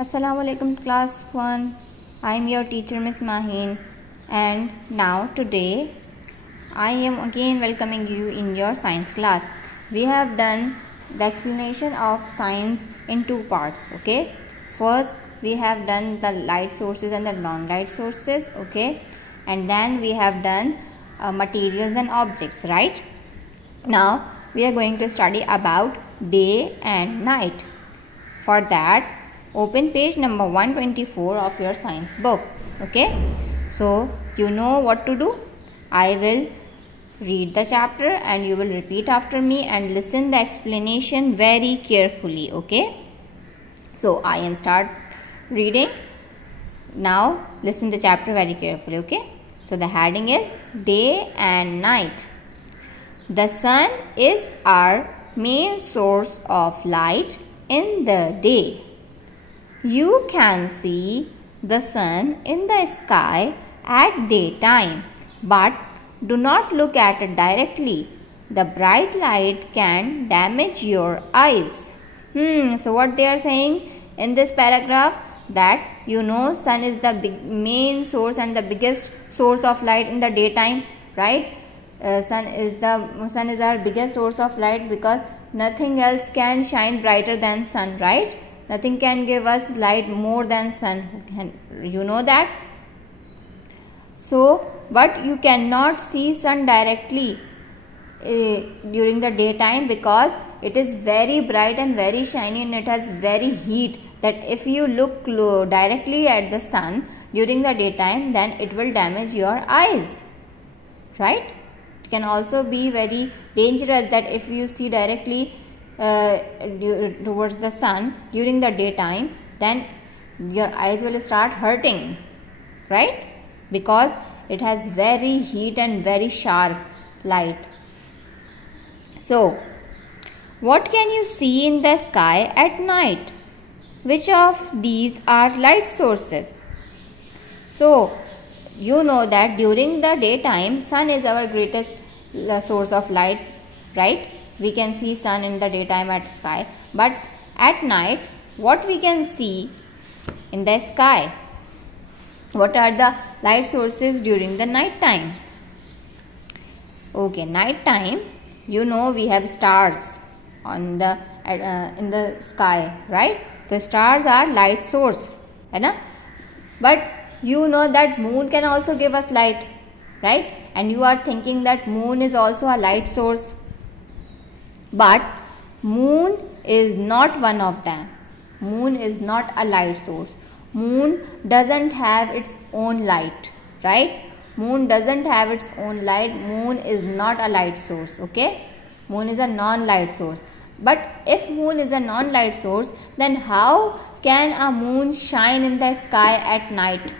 Assalamu alaikum class 1. I am your teacher Miss Maheen, and now today I am again welcoming you in your science class. We have done the explanation of science in two parts. Okay, first we have done the light sources and the non-light sources. Okay, and then we have done materials and objects, right? Now we are going to study about day and night. For that, open page number 124 of your science book. Okay, so you know what to do. I will read the chapter and you will repeat after me and listen the explanation very carefully. Okay, so I am start reading. Now listen the chapter very carefully. Okay, so the heading is day and night. The sun is our main source of light in the day. You can see the sun in the sky at daytime, but do not look at it directly. The bright light can damage your eyes. So what they are saying in this paragraph, that sun is the main source and the biggest source of light in the daytime, right? Sun is our biggest source of light because nothing else can shine brighter than sun, right? Nothing can give us light more than sun. You know that? So, but you cannot see sun directly during the daytime because it is very bright and very shiny and it has very heat, that if you look directly at the sun during the daytime, then it will damage your eyes, right? It can also be very dangerous that if you see directly towards the sun during the daytime, then your eyes will start hurting, right? Because it has very heat and very sharp light. So, what can you see in the sky at night? Which of these are light sources? So, you know that during the daytime, sun is our greatest source of light, right? We can see sun in the daytime at sky, but at night, what we can see in the sky? What are the light sources during the night time? Okay, night time, we have stars on the in the sky, right? The stars are light source, right? But you know that moon can also give us light, right? And you are thinking that moon is also a light source. But moon is not one of them. Moon is not a light source. Moon doesn't have its own light, right? Moon doesn't have its own light. Moon is not a light source, okay? Moon is a non-light source. But if moon is a non-light source, then how can a moon shine in the sky at night?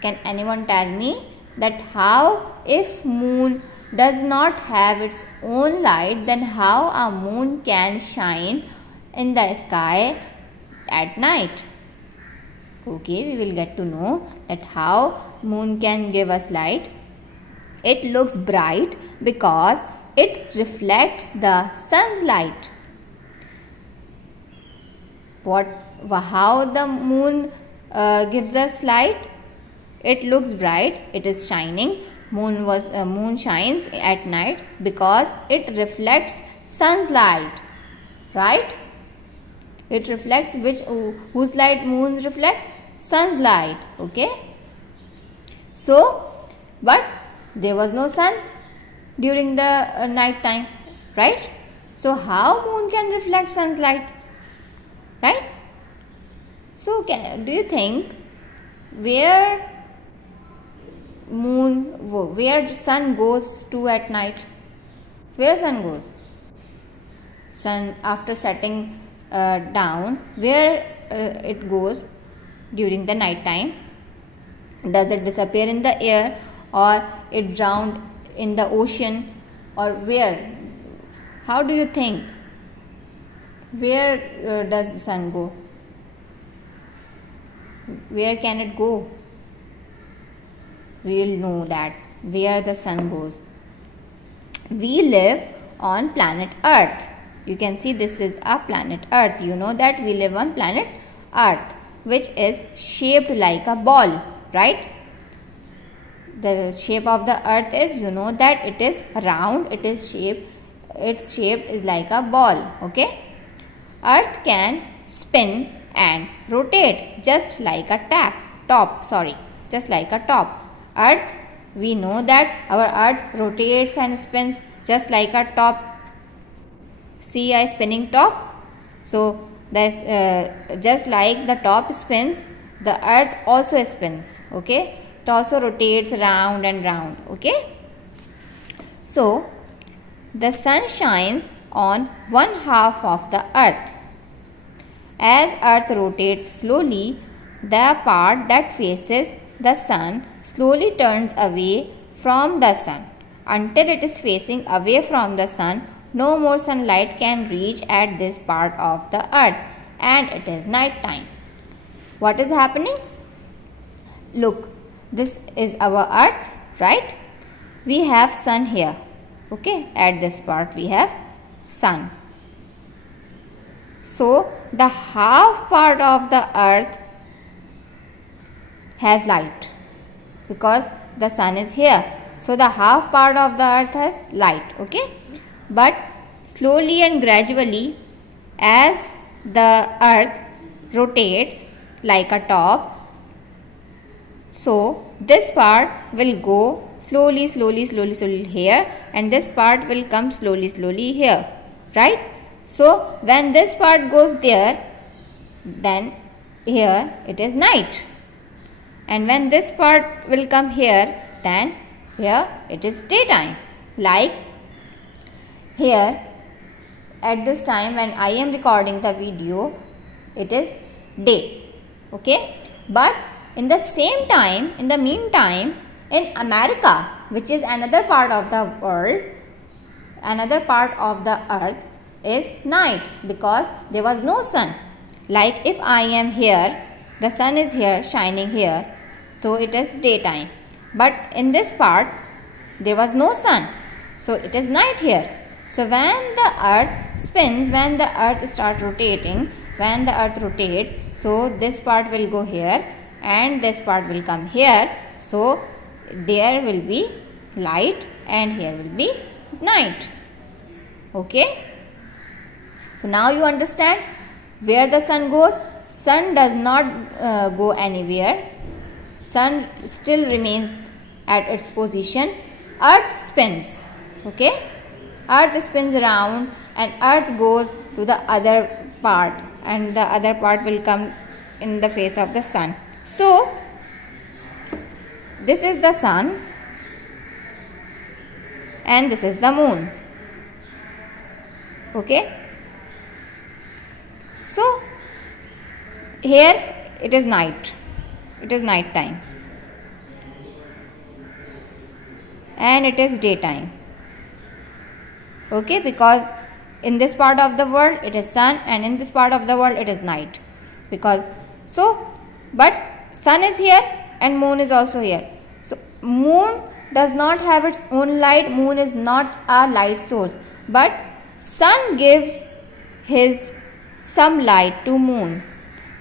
Can anyone tell me that how, if moon does not have its own light, then how a moon can shine in the sky at night? Okay, we will get to know that how moon can give us light. It looks bright because it reflects the sun's light. How the moon gives us light? It looks bright, it is shining. Moon shines at night because it reflects sun's light, right? It reflects whose light moons reflect? Sun's light, okay? So, but there was no sun during the night time, right? So, how moon can reflect sun's light, right? So, do you think where sun goes to at night? Where sun goes? Sun after setting down, where it goes during the night time? Does it disappear in the air, or it drowned in the ocean, or where? How do you think? Where does the sun go? Where can it go? We will know that where the sun goes. We live on planet Earth. You can see this is a planet Earth. You know that we live on planet earth, which is shaped like a ball, right? The shape of the earth is, you know that it is round, its shape is like a ball, okay? Earth can spin and rotate just like a just like a top. Earth, we know that our earth rotates and spins just like a top. See a spinning top? So this just like the top spins, the earth also spins, okay? It also rotates round and round, okay? So the sun shines on one half of the earth. As earth rotates slowly, the part that faces the sun slowly turns away from the sun. Until it is facing away from the sun, no more sunlight can reach at this part of the earth, and it is night time. What is happening? Look, this is our earth, right? We have sun here, okay? At this part we have sun. So the half part of the earth has light because the sun is here. So the half part of the earth has light, okay? But slowly and gradually, as the earth rotates like a top, so this part will go slowly here, and this part will come slowly here, right? So when this part goes there, then here it is night, and when this part will come here, then here it is daytime. Like here, at this time when I am recording the video, it is day, okay? But in the same time, in the meantime, in America, which is another part of the world, another part of the earth, is night because there was no sun. Like if I am here, the sun is here shining here, so it is daytime. But in this part there was no sun, so it is night here. So when the earth spins, when the earth starts rotating, when the earth rotates, so this part will go here and this part will come here. So there will be light and here will be night, okay? So now you understand where the sun goes. Sun does not go anywhere. Sun still remains at its position. Earth spins, okay? Earth spins around and earth goes to the other part, and the other part will come in the face of the sun. So this is the sun and this is the moon, okay? So here it is night, it is night time, and it is daytime, okay? Because in this part of the world it is sun, and in this part of the world it is night. Because so, but sun is here and moon is also here. So moon does not have its own light. Moon is not a light source, but sun gives some light to moon,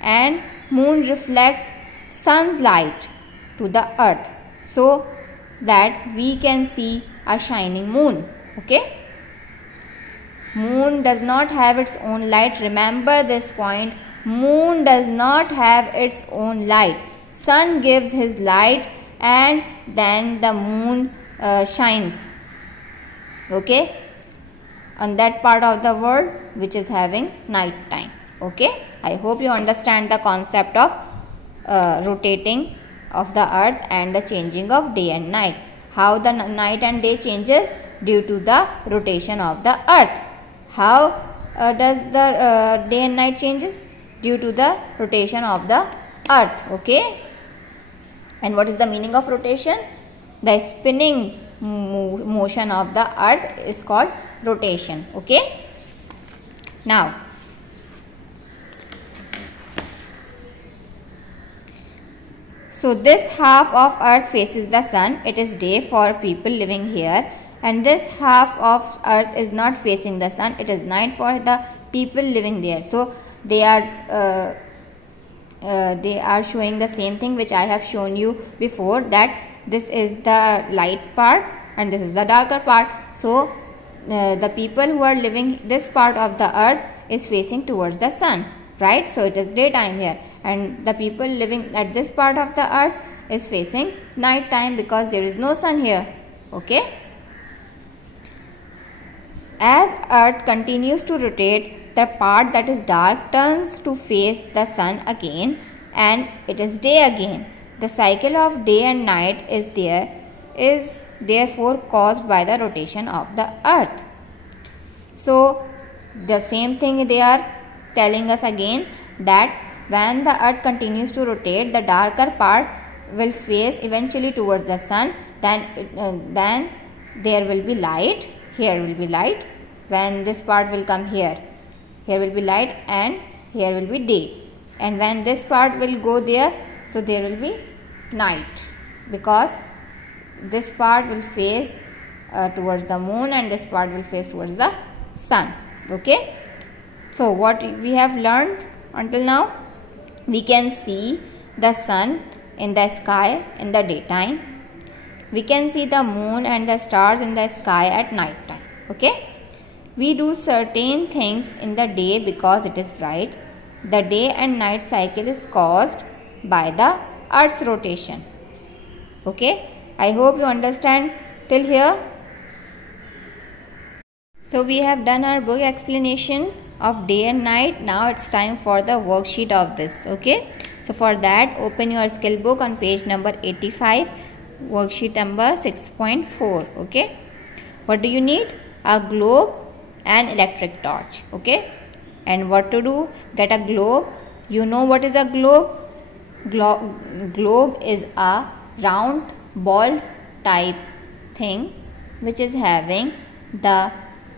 and moon reflects sun's light to the earth, so that we can see a shining moon, okay? Moon does not have its own light. Remember this point. Moon does not have its own light. Sun gives his light and then the moon shines, okay, on that part of the world which is having night time, okay? I hope you understand the concept of rotating of the earth and the changing of day and night. How the night and day changes due to the rotation of the earth. How does the day and night changes? Due to the rotation of the earth, okay? And what is the meaning of rotation? The spinning motion of the earth is called rotation, okay? Now so this half of earth faces the sun. It is day for people living here, and this half of earth is not facing the sun. It is night for the people living there. So they are they are showing the same thing which I have shown you before, that this is the light part and this is the darker part. So the people who are living this part of the earth is facing towards the sun, right? So it is daytime here, and the people living at this part of the earth is facing night time because there is no sun here. Okay. As earth continues to rotate, the part that is dark turns to face the sun again, and it is day again. The cycle of day and night is therefore caused by the rotation of the earth. So the same thing they are telling us again, that when the earth continues to rotate, the darker part will face eventually towards the sun, then there will be light, here will be light. When this part will come here will be light, and here will be day. And when this part will go there, so there will be night, because this part will face towards the moon and this part will face towards the sun. Okay. So what we have learned until now, we can see the sun in the sky in the daytime. We can see the moon and the stars in the sky at night time. Okay. We do certain things in the day because it is bright. The day and night cycle is caused by the earth's rotation. Okay. I hope you understand till here. So we have done our book explanation of day and night. Now it's time for the worksheet of this. Okay. So for that, open your skill book on page number 85, worksheet number 6.4. Okay. What do you need? A globe and electric torch. Okay. And what to do? Get a globe. You know what is a globe? Globe is a round ball type thing which is having the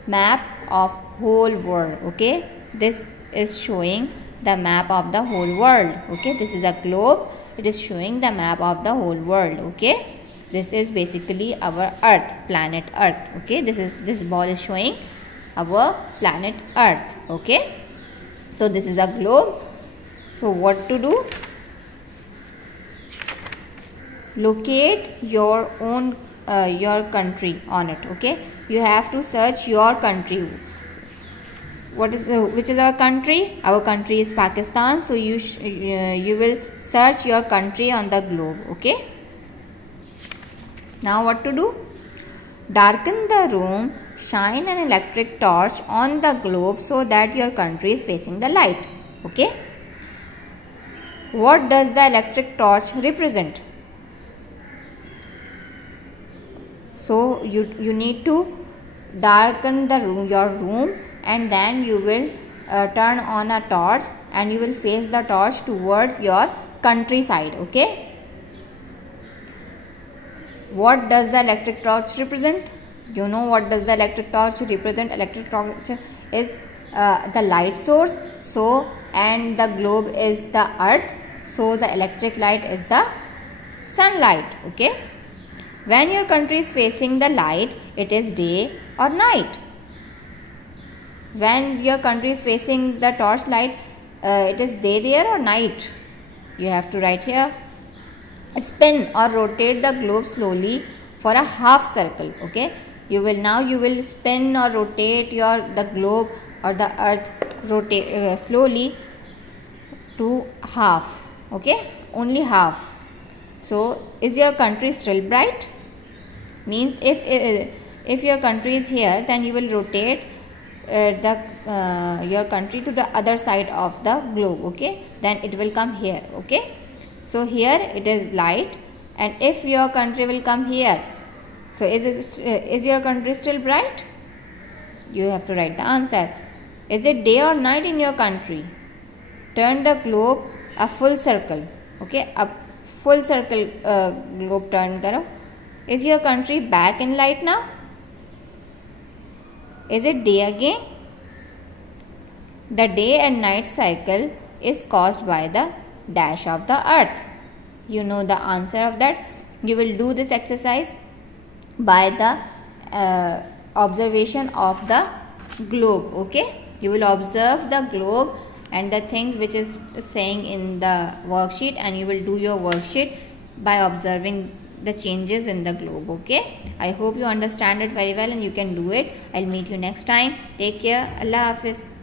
map of whole world. Okay. This is showing the map of the whole world. Okay. This is a globe. It is showing the map of the whole world. Okay. This is basically our earth, planet earth. Okay. This ball is showing our planet earth. Okay. So this is a globe. So what to do? Locate your own your country on it. Okay. You have to search your country. Which is our country? Our country is Pakistan. So you will search your country on the globe. Okay. Now what to do? Darken the room. Shine an electric torch on the globe so that your country is facing the light. Okay. What does the electric torch represent? So you need to darken the room, your room, and then you will turn on a torch and you will face the torch towards your countryside. Okay. What does the electric torch represent? You know what does the electric torch represent? Electric torch is the light source. So and the globe is the earth. So the electric light is the sunlight. Okay. When your country is facing the light, it is day or night. When your country is facing the torch light, it is day there or night. You have to write here. Spin or rotate the globe slowly for a half circle. Okay. You will spin or rotate the globe or the earth slowly to half. Okay. Only half. So is your country still bright? Means if your country is here, then you will rotate your country to the other side of the globe. Okay. Then it will come here. Okay. So here it is light, and if your country will come here, so is your country still bright? You have to write the answer. Is it day or night in your country? Turn the globe a full circle. Okay, a full circle globe turn karo. Is your country back in light now? Is it day again? The day and night cycle is caused by the dash of the earth. You know the answer of that. You will do this exercise by the observation of the globe. Okay. You will observe the globe and the things which is saying in the worksheet, and you will do your worksheet by observing the changes in the globe. Okay, I hope you understand it very well and you can do it. I'll meet you next time. Take care. Allah Hafiz.